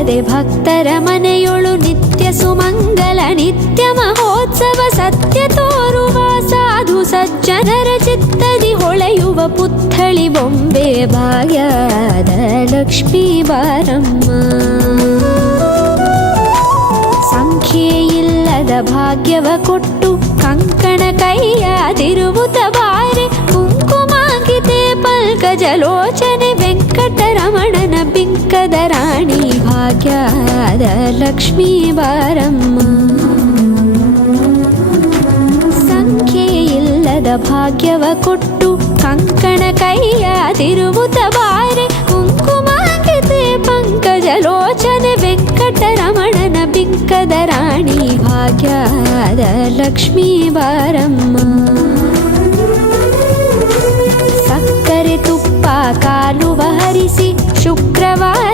ಇಲ್ಲದೆ ಭಕ್ತರ ಮನೆಯೊಳು ನಿತ್ಯ ಸುಮಂಗಲ ನಿತ್ಯ ಮಹೋತ್ಸವ ಸತ್ಯ ತೋರುವ ಸಾಧು ಸಜ್ಜನರ ಚಿತ್ತದಿ ಹೊಳೆಯುವ ಪುತ್ಥಳಿ ಬೊಂಬೆ ಭಾಗ್ಯದ ಲಕ್ಷ್ಮೀ ಬಾರಮ್ಮ. ಸಂಖ್ಯೆ ಇಲ್ಲದ ಭಾಗ್ಯವ ಕೊಟ್ಟು ಕಂಕಣ ಕೈಯಾದಿರುವುತ ಬಾರೆ ಕುಂಕುಮಾಂಕಿತೆ ಪಲ್ಕಜಲೋಚನೆ ವೆಂಕಟರಮಣನ ಬಿಂಕದ ರಾಣಿ ಭಾಗ್ಯದ ಲಕ್ಷ್ಮೀ ಬಾರಮ್ಮ. ಸಂಖ್ಯೆ ಇಲ್ಲದ ಭಾಗ್ಯವ ಕೊಟ್ಟು ಕಂಕಣ ಕೈಯಾದಿರುವುತ ಬಾರೆ ಕುಂಕುಮಾಂಕಿತೆ ಪಂಕಜಲೋಚನೆ ವೆಂಕಟರಮಣನ ಬಿಂಕದ ರಾಣಿ ಭಾಗ್ಯದ ಲಕ್ಷ್ಮೀ ಬಾರಮ್ಮ. ಸಕ್ಕರೆ ತುಪ್ಪ ಕಾಲುವ ಹರಿಸಿ ಶುಕ್ರವಾರ